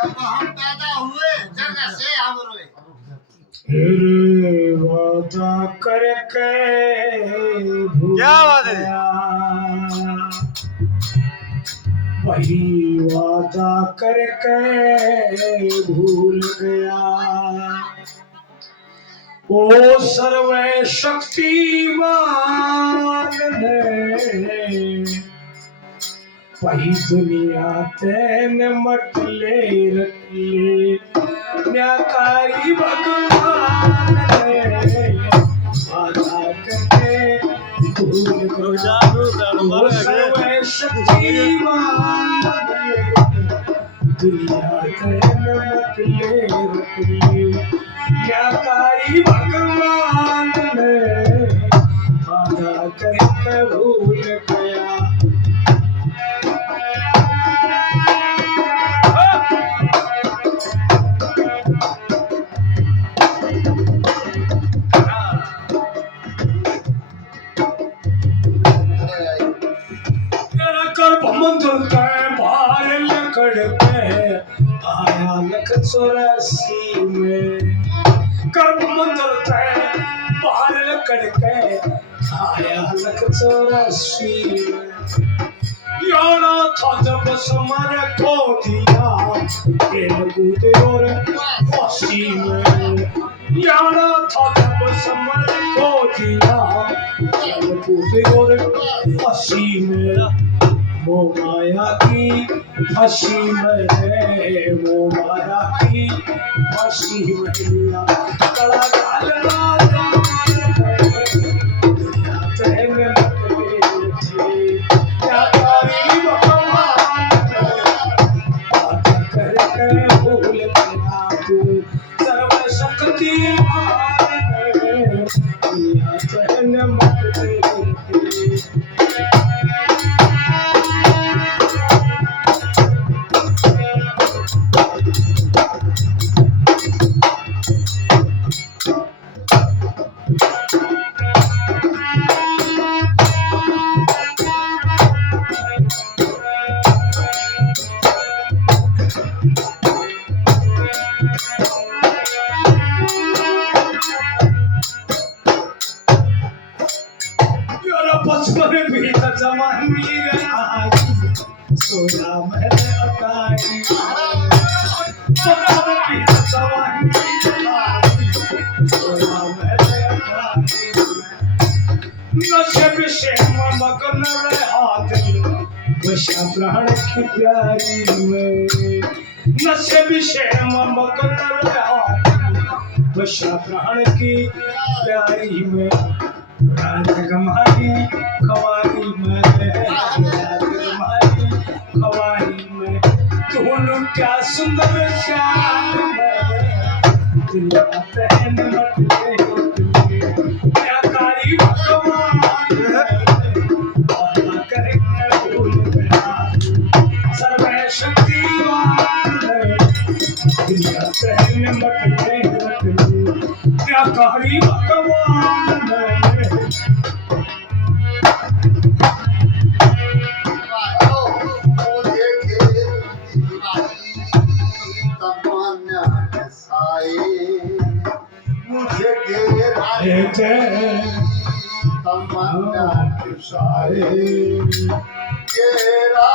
जब हम पैदा हुए जग से हम रोए। फिर वादा करके भूल क्या बात है? गया, वही वादा करके भूल गया। ओ सर्व शक्तिमान ने वही दुनिया तेन मटले रखले, न्याकारी भगवान ने वादा करके भूल गया। ओ सर्व शक्तिमान ने दुनिया तेन मटले रखले, न्याकारी भगवान ने वादा करके भूल गया। मंदिर के बाहर लकड़ पे आया लख 84 में, कर्म मंदिर के बाहर लकड़ के आया लख 84 में। याना था जब समर को दिया खेल कूदे और फांसी में, याना था जब समर को दिया खेल कूदे और फांसी में। वो माया की फांसी में, वो माया की फांसी में लिया कड़ा घालना दुनिया तेन मटले थे, न्याकारी भगवान वादा करके भूल गया। तू सर्व शक्तिमान दुनिया तेन मटले थे। बचपन भी तो जवानी आई, सोना मैंने अकाई। बचपन भी तो जवानी आई, सोना मैंने अकाई। नशे विषय में मगन रहा दिल, बशा प्राण की प्यारी में। नशे विषय में मगन रहा दिल, बशा प्राण की प्यारी में। राजकुमारी खवारी में, राजकुमारी खवारी में, दोनों क्या सुंदर श्याम में दुनिया तेन मटले न्याकारी भगवान वादा करके भूल गया। सर्व शक्तिमान दुनिया तेन मटले न्याकारी भगवान। मुझे घेरा तमन्ना साए, घेरा